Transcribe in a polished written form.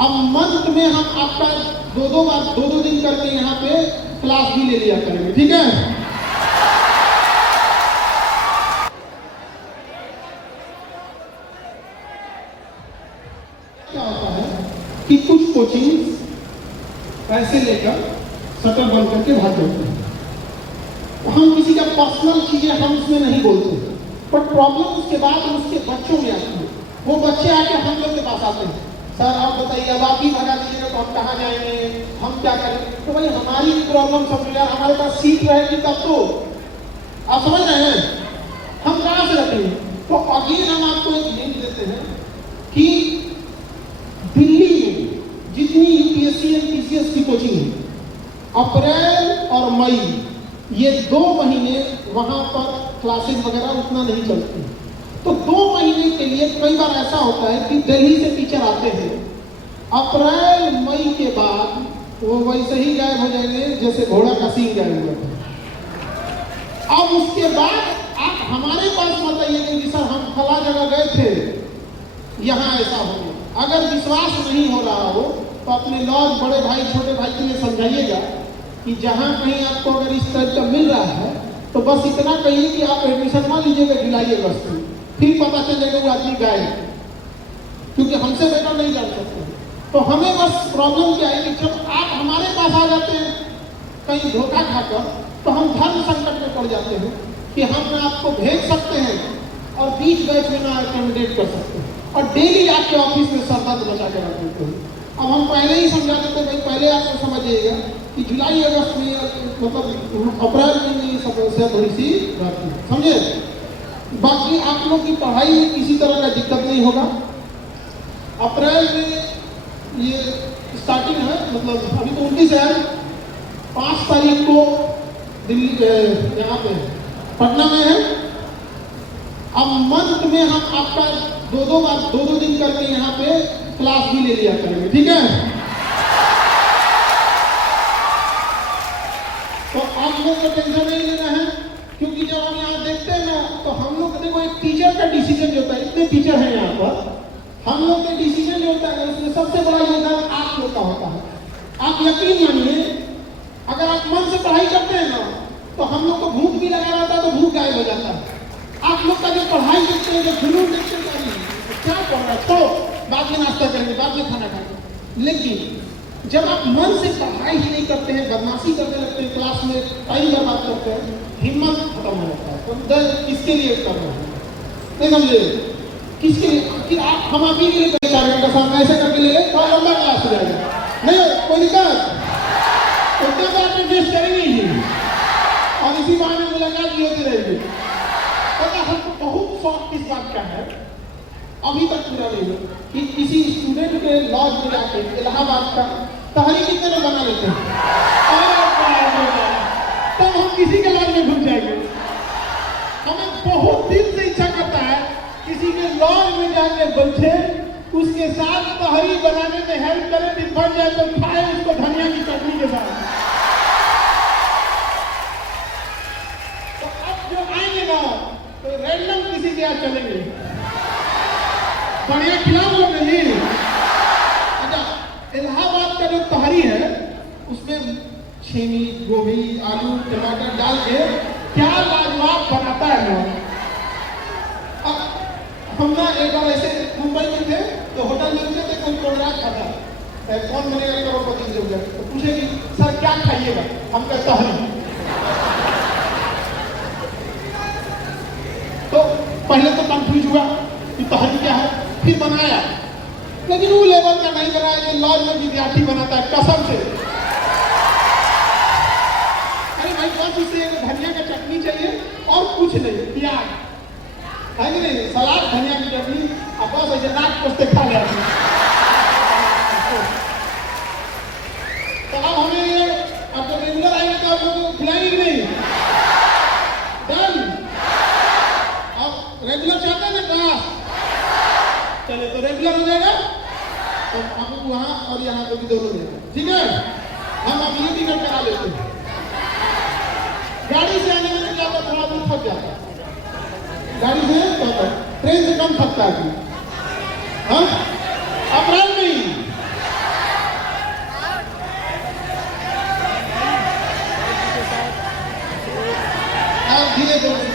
अब मंथ में हम आपका दो दो दिन करके यहाँ पे क्लास भी ले लिया करेंगे, ठीक है। क्या होता है कि कुछ कोचिंग पैसे लेकर शटर बंद करके भाग जाते हैं। हम किसी का पर्सनल चीजें हम उसमें नहीं बोलते, बट प्रॉब्लम उसके बाद उसके बच्चों में आती है। वो बच्चे आके हम लोग के पास आते हैं, सर आप बताइए, अब आप ही भगा दीजिएगा तो हम कहाँ जाएंगे, हम क्या करें। तो भाई हमारी प्रॉब्लम समझ यार, हमारे पास सीट रहेगी तब तो, आप समझ रहे हैं, हम कहाँ से रखेंगे। तो अगेन हम आपको एक लिंक देते हैं कि दिल्ली में जितनी यूपीएससी एंड पीसीएस की कोचिंग है, अप्रैल और मई ये 2 महीने वहां पर क्लासेस वगैरह उतना नहीं चलती। तो 2 महीने के लिए कई बार ऐसा होता है कि दिल्ली से टीचर आते हैं, अप्रैल मई के बाद वो वैसे ही गायब हो जाएंगे जैसे घोड़ा का सींग गायब हुआ था। अब उसके बाद आप हमारे पास मत आइए कि सर हम फला जगह गए थे, यहाँ ऐसा हो गया। अगर विश्वास नहीं हो रहा हो तो अपने लॉज बड़े भाई छोटे भाई के लिए समझाइएगा कि जहाँ कहीं आपको अगर इस टाइप का मिल रहा है तो बस इतना कहिए कि आप एडमिशन मान लीजिएगा जुलाई अगस्त में, फिर पता चलेगा वो आदमी गायब, क्योंकि हमसे बेटा नहीं जान सकते। तो हमें बस प्रॉब्लम क्या है कि जब आप हमारे पास आ जाते हैं कहीं धोखा खाकर, तो हम धर्म संकट में पड़ जाते हैं कि हम ना आपको भेज सकते हैं और बीच बैच में ना अकोमोडेट कर सकते हैं, और डेली आपके ऑफिस में सरदर्द बचा के रख देते हैं। अब हम पहले ही समझा देते हैं, भाई पहले आपको समझिएगा कि जुलाई अगस्त में मतलब अप्रैल में ये समस्या थोड़ी सी रहती है, समझे। बाकी आप लोग की पढ़ाई में किसी तरह का दिक्कत नहीं होगा। अप्रैल में ये स्टार्टिंग है, मतलब अभी तो 29 है, 5 तारीख को दिल्ली यहाँ पे पटना में है। अब मंथ में हम आपका दो दिन करके यहाँ पे क्लास भी ले लिया करेंगे, ठीक है। तो आप लोग को टेंशन नहीं लेना है, क्योंकि जब हम यहाँ देखते हैं ना तो हम लोग देखो एक टीचर का डिसीजन जो होता है, इतने टीचर हैं यहाँ पर, हम लोग का डिसीजन जो होता है उसमें सबसे बड़ा योगदान आप लोग का होता है। आप यकीन मानिए, अगर आप मन से पढ़ाई करते हैं ना तो हम लोग को भूख भी लगा रहता है तो भूख गायब हो जाता है। आप लोग का जो पढ़ाई देखते हैं, जो जुनून देखते हैं, क्या पढ़ रहा है तो बाद में नाश्ता करेंगे, बाद में खाना खाएंगे। लेकिन जब आप मन से पढ़ाई ही नहीं करते हैं, बदमाशी करने लगते हैं, क्लास में टाइम बर्बाद करते हैं, हिम्मत खत्म हो जाता है। तो दर्द किसके लिए कर रहे हैं, नहीं समझे, किसके लिए कि आप हम आप ही के लिए 4 घंटा सामने ऐसे करके ले तो लंबा क्लास हो जाएगा, नहीं कोई दिक्कत, उतना तो आप एडजस्ट करेंगे ही और इसी बहाने मुलाकात भी होती रहेगी। पता हमको बहुत शौक किस बात का है, अभी तक पूरा नहीं है कि किसी स्टूडेंट के लॉज में जाके इलाहाबाद का तहरी कितने लोग बना लेते हैं, तब हम किसी के लॉज में घुस जाएंगे। हमें बहुत दिन से इच्छा करता है किसी के लॉज में जाके बैठे, उसके साथ तहरी बनाने में हेल्प करें, दिन भर जाए तो खाए उसको धनिया की चटनी के साथ। तो अब जो आएंगे ना तो रैंडम किसी के यहाँ चलेंगे, बढ़िया खिलाओ नहीं। अच्छा, इलाहाबाद का जो तहरी है उसमें छीनी, गोभी, आलू, टमाटर डाल के क्या लाजवाब बनाता है लोग। अब हम ना एक बार ऐसे मुंबई में थे तो होटल में रुके थे, कोई प्रोग्राम खाता, कौन बनेगा करोड़पति जो गया, तो पूछे कि सर क्या खाइएगा, हम कहता है तो पहले तो कंफ्यूज हुआ कि तहरी क्या है, फिर बनाया, लेकिन वो लेवल का नहीं बनाया जो लॉज में विद्यार्थी बनाता है, कसम से। अरे भाई कौन सी से धनिया का चटनी चाहिए और कुछ नहीं, प्याज है कि नहीं, सलाद, धनिया की चटनी, अब बस ऐसे नाक पोसते खा लिया। तो अब हमें ये अब तो रेगुलर आएंगे तो आप लोगों को खिलाएंगे कि नहीं, डन। अब रेगुलर चाहते हैं ना क्लास, चले तो रेगुलर हो जाएगा, तो हम वहाँ और यहाँ पे भी दोनों देगा, ठीक है। हम अब ये टिकट करा लेते हैं, गाड़ी से आने में क्या होता, थोड़ा दूर थक जाता है, गाड़ी से तो ट्रेन से कम थकता है। हाँ, अप्रैल में ही धीरे बोलने